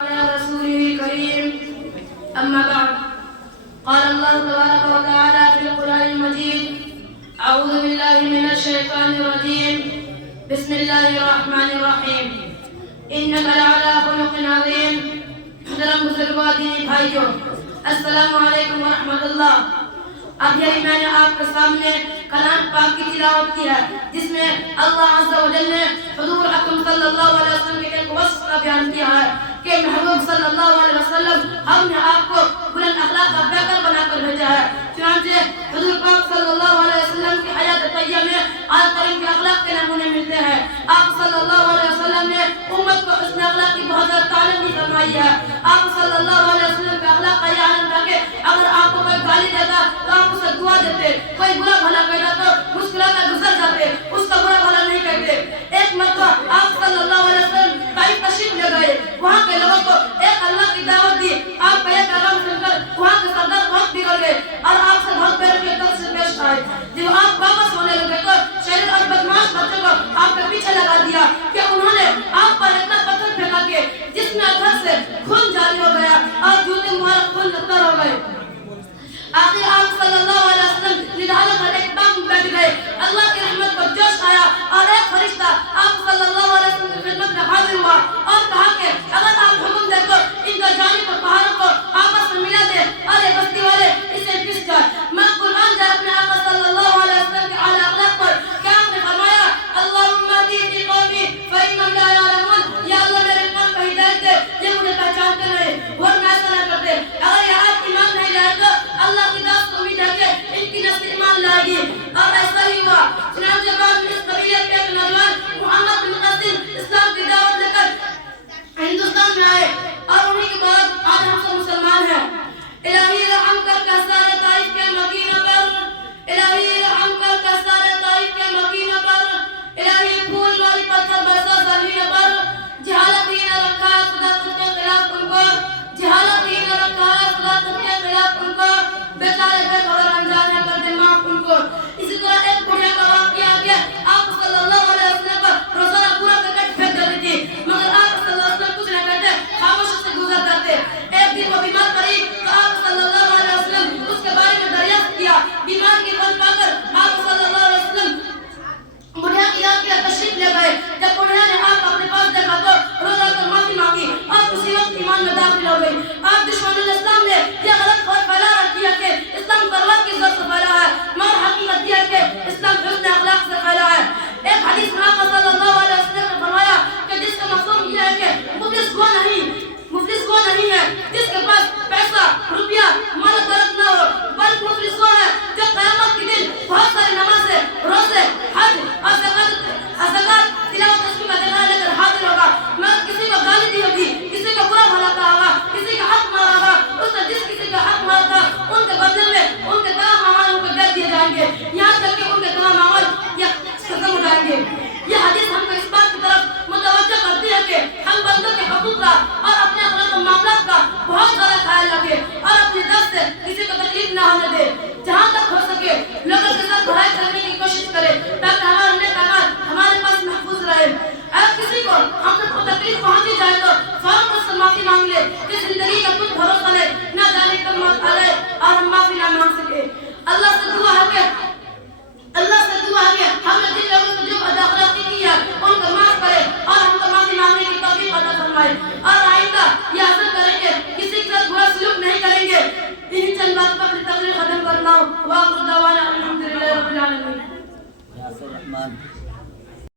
على رسوله الكريم أما بعد قال الله تبارك وتعالى في القرآن المجيد أعوذ بالله من الشيطان الرجيم بسم الله الرحمن الرحيم إنك لعلى خلق عظيم محترم بزرگوں دینی بھائیوں السلام علیکم ورحمۃ اللہ۔ اب یہی میں نے آپ کے سامنے کلام پاک کی تلاوت کی ہے جس میں اللہ عز و جل نے حضور اکرم صلی اللہ علیہ وسلم کے ایک وصف کا بیان کیا ہے کہ محبوب صلی اللہ علیہ وسلم ہم نے آپ کو بلند اخلاق کا پیکر بنا کر بھیجا ہے۔ چنانچہ حضور پاک صلی اللہ علیہ وسلم کی حیات طیبہ میں آل کریم کے اخلاق کے نمونے ملتے ہیں۔ آپ صلی اللہ علیہ وسلم نے امت کو حسن اخلاق کی بہت زیادہ تعلیم بھی فرمائی ہے۔ آپ صلی اللہ علیہ وسلم کے اخلاق کا یہ عالم تھا کہ اگر آپ کو کوئی گالی دیتا تو آپ اسے دعا دیتے، کوئی برا بھلا کہتا تو مسکراتا گزر جاتے، اس کا برا بھلا نہیں کہتے۔ ایک مرتبہ آپ صلی اللہ علیہ وسلم طائف تشریف لے گئے، وہاں کے لوگوں کو ایک اللہ کی دعوت دی۔ آپ کا یہ پیغام سن کر وہاں کے سردار بہت بگڑ گئے اور آپ سے بہت بے رحمت سے پیش آئے۔ جب آپ واپس ہونے لگے تو شریر اور بدماش بچوں کو آپ کے پیچھے لگا دیا کہ انہوں نے آپ پر اتنا پتھر پھینکا کہ جس میں ادھر سے خون جاری ہو گیا اور جوتے مبارک خون لطر ہو گئے۔ آخر آپ صلی اللہ علیہ وسلم نڈھالوں پر ایک باغ میں بیٹھ گئے۔ اللہ کی رحمت کو جوش آیا اور ایک فرشتہ آپ صلی اللہ علیہ وسلم کی خدمت میں حاضر ہوا اور کہا کہ اگر آپ حکم دیں تو ان کا جانی پر پہاڑوں کو آپس میں ملا دے اور یہ بستی والے اسے پس جائے۔ میں قرآن جائے اپنے آقا صلی اللہ علیہ وسلم کے اعلیٰ اخلاق پر کہ آپ نے فرمایا اللہم اہدی فی قومی فإنہم لا یعلمون، یا اللہ میرے قوم کو ہدایت دے، یہ مجھے پہچانتے نہیں ورنہ ایسا نہ کرتے۔ اگر یہ آپ ایمان نہیں لائے تو اللہ کی دعوت کو امید ہے کہ ان کی نسل ایمان لائے گی اور ایسا ہی ہوا۔ چنانچہ بعد میں اس قبیلے کے ایک نوجوان محمد بن قاسم اسلام کی دعوت لے کر ہندوستان میں آئے اور انہی کے بعد آج ہم سب مسلمان ہیں۔ الہی رحم کر کہ سارے طائف کے مکینہ پر، الہی رحم کر کہ سارے طائف کے مکینہ پر، الہی پھول ماری پتھر برسا زمین پر، جہالت ہی نہ رکھا ہے صداقت کے خلاف ان کو، جہالت ہی نہ رکھا ہے صداقت کے خلاف ان کو، بیچارے بے خبر انجان ہے کر دے معاف ان کو۔ اسی طرح ایک بڑھیا کا واقعہ آگیا آپ صلی اللہ علیہ وسلم پر روزانہ پورا کرکٹ پھینک دیتی تھی مگر آپ صلی اللہ علیہ وسلم کچھ نہ کہتے، خاموش سے گزر جاتے۔ ایک دن وہ بیمار پڑی تو آپ صلی اللہ علیہ وسلم اس کے بارے میں دریافت کیا۔ بیمار کی خبر پا کر آپ صلی اللہ علیہ وسلم بڑھیا کی یاد کیا تشریف لے گئے۔ جب بڑھیا نے آپ اپنے پاس دیکھا تو روزہ کر معافی مانگی اور اسی وقت ایمان میں داخل ہو گئی۔ آپ دشمن اسلام نے یہ غلط خبر پھیلا رکھی ہے کہ اسلام تلوار کی زور سے پھیلا ہے مگر حقیقت یہ ہے کہ اسلام حسن اخلاق سے پھیلا ہے۔ ایک حدیث میں آپ صلی اللہ علیہ وسلم نے فرمایا کہ جس کا مفہوم یہ ہے کہ مفلس وہ نہیں ہے جس کے پاس پیسہ روپیہ مال و دولت نہ ہو، بلکہ مفلس وہ ہے جو قیامت کے دن بہت ساری نمازیں، روزے، حج اور زکات تلاوت تسبیح کا دھیان لے کر حاضر ہوگا مگر کسی کو گالی دی ہوگی، کسی کو برا بھلا کہا ہوگا، کسی کا حق مارا ہوگا، اس نے جس کسی کا حق مارا تھا ان کے بدلے میں ان کے تمام اعمال ان کو دے دیے جائیں گے، یہاں تک کہ ان کے تمام اعمال ختم ہو جائیں گے۔ یہ حدیث ہم کو اس بات کی طرف متوجہ کرتی ہے کہ ہم بندوں کے حقوق کا اور اپنے اخلاق و معاملات کا بہت زیادہ خیال رکھیں اور اپنی طرف سے کسی کو تکلیف نہ ہونے دیں۔ جہاں تک ہو سکے لوگوں کے ساتھ بھلائی کرنے کی کوشش کریں تاکہ ہمارے نیک اعمال ہمارے پاس محفوظ رہے۔ اگر کسی کو ہم سے کوئی تکلیف پہنچی جائے تو فوراً اس سے معافی مانگ لے کہ زندگی کا کچھ بھروسہ نہیں، نہ جانے کب موت آ جائے اور ہم معافی نہ مانگ سکے۔ اللہ سے دعا ہے کہ ہم نے جن لوگوں سے جو بداخلاقی کی ہے ان کو معاف کرے اور ہم کو معافی مانگنے کی توفیق عطا فرمائے اور آئندہ یہ عزم کریں گے کسی کے ساتھ برا سلوک نہیں کریں گے۔ انہی چند باتوں پر اپنی تقریر ختم کرتا ہوں۔ وآخر دعوانا الحمدللہ رب العالمین۔